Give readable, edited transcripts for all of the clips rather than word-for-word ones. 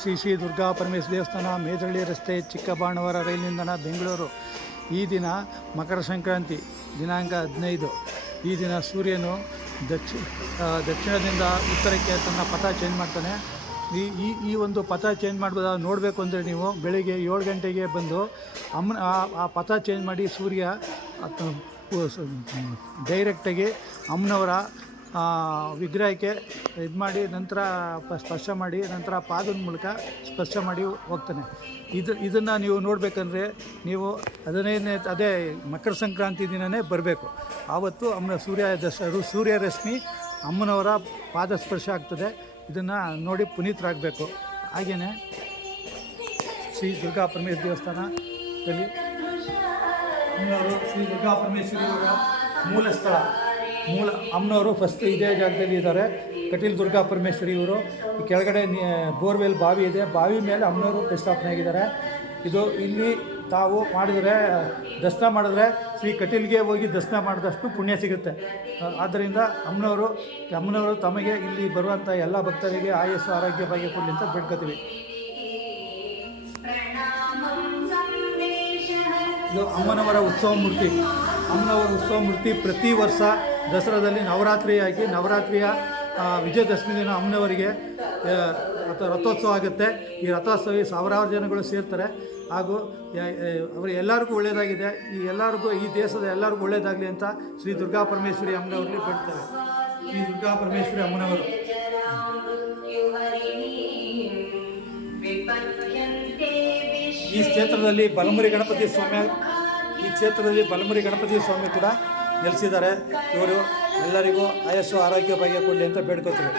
ಶ್ರೀ ಶ್ರೀ ದುರ್ಗಾ ಪರಮೇಶ್ವರಿ ದೇವಸ್ಥಾನ, ಮೇದಹಳ್ಳಿ ರಸ್ತೆ, ಚಿಕ್ಕಬಾಣವರ ರೈಲು ನಿಲ್ದಾಣ, ಬೆಂಗಳೂರು. ಈ ದಿನ ಮಕರ ಸಂಕ್ರಾಂತಿ ದಿನಾಂಕ 15. ಈ ದಿನ ಸೂರ್ಯನು ದಕ್ಷಿಣದಿಂದ ಉತ್ತರಕ್ಕೆ ತನ್ನ ಪಥ ಚೇಂಜ್ ಮಾಡ್ತಾನೆ. ಈ ಒಂದು ಪಥ ಚೇಂಜ್ ಮಾಡ್ಬೋದು ನೋಡಬೇಕು ಅಂದರೆ ನೀವು ಬೆಳಿಗ್ಗೆ 7 ಗಂಟೆಗೆ ಬಂದು ಆ ಪಥ ಚೇಂಜ್ ಮಾಡಿ ಸೂರ್ಯ ಡೈರೆಕ್ಟಾಗಿ ಅಮ್ಮನವರ ವಿಗ್ರಹಕ್ಕೆ ಇದು ಮಾಡಿ ನಂತರ ಸ್ಪರ್ಶ ಮಾಡಿ ನಂತರ ಪಾದದ ಮೂಲಕ ಸ್ಪರ್ಶ ಮಾಡಿ ಹೋಗ್ತಾನೆ. ಇದನ್ನು ನೀವು ನೋಡಬೇಕಂದ್ರೆ ನೀವು 15ನೇ ಅದೇ ಮಕರ ಸಂಕ್ರಾಂತಿ ದಿನವೇ ಬರಬೇಕು. ಆವತ್ತು ಅಮ್ಮನ ಸೂರ್ಯರಶ್ಮಿ ಅಮ್ಮನವರ ಪಾದ ಸ್ಪರ್ಶ ಆಗ್ತದೆ. ಇದನ್ನು ನೋಡಿ ಪುನೀತರಾಗಬೇಕು. ಹಾಗೆಯೇ ಶ್ರೀ ದುರ್ಗಾ ಪರಮೇಶ್ವರಿ ದೇವಸ್ಥಾನದಲ್ಲಿ ಅಮ್ಮನವರು ಶ್ರೀ ದುರ್ಗಾ ಪರಮೇಶ್ವರಿಯವರ ಮೂಲ ಸ್ಥಳ ಅಮ್ಮನವರು ಫಸ್ಟ್ ಇದೇ ಜಾಗದಲ್ಲಿ ಇದ್ದಾರೆ. ಕಟೀಲು ದುರ್ಗಾ ಪರಮೇಶ್ವರಿ ಇವರು. ಈ ಕೆಳಗಡೆ ಬೋರ್ವೆಲ್ ಬಾವಿ ಇದೆ, ಬಾವಿ ಮೇಲೆ ಅಮ್ಮನವರು ಪ್ರತಿಷ್ಠಾಪನೆ ಆಗಿದ್ದಾರೆ. ಇದು ಇಲ್ಲಿ ತಾವು ಮಾಡಿದರೆ ದರ್ಶನ ಮಾಡಿದ್ರೆ ಶ್ರೀ ಕಟೀಲ್ಗೆ ಹೋಗಿ ದರ್ಶನ ಮಾಡಿದಷ್ಟು ಪುಣ್ಯ ಸಿಗುತ್ತೆ. ಆದ್ದರಿಂದ ಅಮ್ಮನವರು ತಮಗೆ ಇಲ್ಲಿ ಬರುವಂಥ ಎಲ್ಲ ಭಕ್ತರಿಗೆ ಆಯಸ್ಸು ಆರೋಗ್ಯ ಭಾಗ್ಯ ಕೊಡಲಿ ಅಂತ ಬೇಡ್ಕೊತೀವಿ. ಇದು ಅಮ್ಮನವರ ಉತ್ಸವ ಮೂರ್ತಿ. ಅಮ್ಮನವರ ಉತ್ಸವ ಮೂರ್ತಿ ಪ್ರತಿ ವರ್ಷ ದಸರಾದಲ್ಲಿ ನವರಾತ್ರಿಯ ವಿಜಯದಶಮಿ ದಿನ ಅಮ್ಮನವರಿಗೆ ರಥೋತ್ಸವ ಆಗುತ್ತೆ. ಈ ರಥೋತ್ಸವ ಸಾವಿರಾರು ಜನಗಳು ಸೇರ್ತಾರೆ. ಹಾಗೂ ಎಲ್ಲರಿಗೂ ಒಳ್ಳೆಯದಾಗಿದೆ. ಈ ದೇಶದ ಎಲ್ಲರಿಗೂ ಒಳ್ಳೆಯದಾಗಲಿ ಅಂತ ಶ್ರೀ ದುರ್ಗಾ ಪರಮೇಶ್ವರಿ ಅಮ್ಮನವರಲ್ಲಿ ಬೇಡ್ತಾರೆ. ಶ್ರೀ ದುರ್ಗಾ ಪರಮೇಶ್ವರಿ ಅಮ್ಮನವರು ಈ ಕ್ಷೇತ್ರದಲ್ಲಿ ಬಲಮುರಿ ಗಣಪತಿ ಸ್ವಾಮಿ ಕೂಡ ನೆಲೆಸಿದ್ದಾರೆ. ಇವರು ಎಲ್ಲರಿಗೂ ಆಯಸ್ಸು ಆರೋಗ್ಯ ಭಾಗ್ಯ ಕೊಡಲಿ ಅಂತ ಬೇಡ್ಕೋತೀವಿ.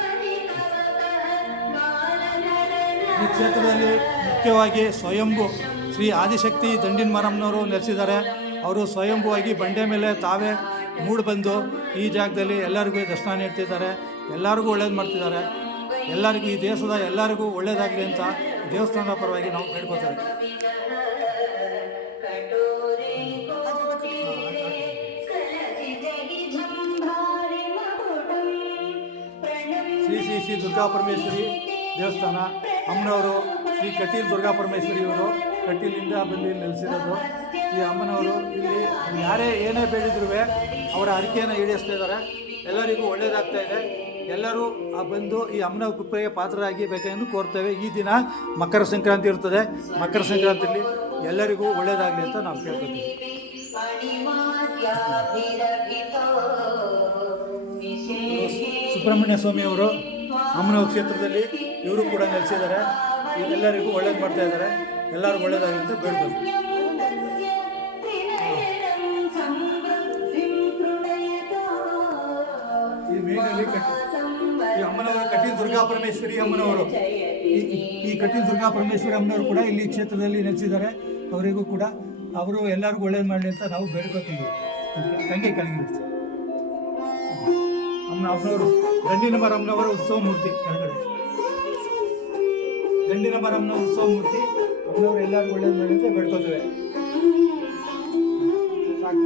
ಈ ಕ್ಷೇತ್ರದಲ್ಲಿ ಮುಖ್ಯವಾಗಿ ಸ್ವಯಂಭೂ ಶ್ರೀ ಆದಿಶಕ್ತಿ ದಂಡಿನ ಮಾರಮ್ಮನವರು ನೆಲೆಸಿದ್ದಾರೆ. ಅವರು ಸ್ವಯಂಭೂವಾಗಿ ಬಂಡೆ ಮೇಲೆ ತಾವೇ ಬಂದು ಈ ಜಾಗದಲ್ಲಿ ಎಲ್ಲರಿಗೂ ದರ್ಶನ ನೀಡ್ತಿದ್ದಾರೆ. ಎಲ್ಲರಿಗೂ ಒಳ್ಳೇದು ಮಾಡ್ತಿದ್ದಾರೆ. ಎಲ್ಲರಿಗೂ ಈ ದೇಶದ ಎಲ್ಲರಿಗೂ ಒಳ್ಳೆಯದಾಗಲಿ ಅಂತ ದೇವಸ್ಥಾನದ ಪರವಾಗಿ ನಾವು ಬೇಡ್ಕೋತೇವೆ. ಶ್ರೀ ದುರ್ಗಾ ಪರಮೇಶ್ವರಿ ದೇವಸ್ಥಾನ ಅಮ್ಮನವರು ಶ್ರೀ ಕಟೀಲು ದುರ್ಗಾ ಪರಮೇಶ್ವರಿ ಇವರು ಕಟೀಲಿಂದ ಬಂದು ಇಲ್ಲಿ ನೆಲೆಸಿರೋದು. ಈ ಅಮ್ಮನವರು ಇಲ್ಲಿ ಯಾರೇ ಏನೇ ಬೇಡಿದ್ರೂ ಅವರ ಹರಕೆಯನ್ನು ಈಡೇರಿಸ್ತಾ ಇದ್ದಾರೆ. ಎಲ್ಲರಿಗೂ ಒಳ್ಳೆಯದಾಗ್ತಾ ಇದೆ. ಎಲ್ಲರೂ ಬಂದು ಈ ಅಮ್ಮನ ಕೃಪೆಗೆ ಪಾತ್ರರಾಗಿ ಬೇಕೆಂದು ಕೋರ್ತೇವೆ. ಈ ದಿನ ಮಕರ ಸಂಕ್ರಾಂತಿ ಇರ್ತದೆ. ಮಕರ ಸಂಕ್ರಾಂತಿಯಲ್ಲಿ ಎಲ್ಲರಿಗೂ ಒಳ್ಳೆಯದಾಗಲಿ ಅಂತ ನಾವು ಕೇಳ್ಕೊತೀವಿ. ಸುಬ್ರಹ್ಮಣ್ಯ ಸ್ವಾಮಿಯವರು ಅಮ್ಮನವ್ರ ಕ್ಷೇತ್ರದಲ್ಲಿ ಇವರು ಕೂಡ ನೆಲೆಸಿದ್ದಾರೆ. ಎಲ್ಲರಿಗೂ ಒಳ್ಳೇದು ಮಾಡ್ತಾ ಇದ್ದಾರೆ. ಎಲ್ಲರಿಗೂ ಒಳ್ಳೇದಾಗಲಿ ಅಂತ ಬೇಡ್ಬೋದು. ಈ ಮೇನಲ್ಲಿ ಈ ಅಮ್ಮನವರು ಕಟೀಲು ದುರ್ಗಾ ಪರಮೇಶ್ವರಿ ಅಮ್ಮನವರು ಈ ಕಟೀಲು ದುರ್ಗಾ ಪರಮೇಶ್ವರಿ ಅಮ್ಮನವರು ಕೂಡ ಇಲ್ಲಿ ಕ್ಷೇತ್ರದಲ್ಲಿ ನೆಲೆಸಿದ್ದಾರೆ. ಅವರಿಗೂ ಕೂಡ ಅವರು ಎಲ್ಲರಿಗೂ ಒಳ್ಳೇದು ಮಾಡಲಿ ಅಂತ ನಾವು ಬೇಡ್ಕೋತೀವಿ. ತಂಗೆ ಕೆಳಗೆ ಅಮ್ಮನವರು ದಂಡಿನ ಮರಮ್ಮನವರ ಉತ್ಸವ ಮೂರ್ತಿ ಕೆಳಗಡೆ ದಂಡಿನ ಮರಮ್ಮನ ಉತ್ಸವ ಮೂರ್ತಿ ಅಮ್ಮನವರು ಎಲ್ಲರಿಗೂ ಒಳ್ಳೇದು ಮಾಡಿ ಅಂತ ಬೇಡ್ಕೋತೇವೆ. ಸಾಕು.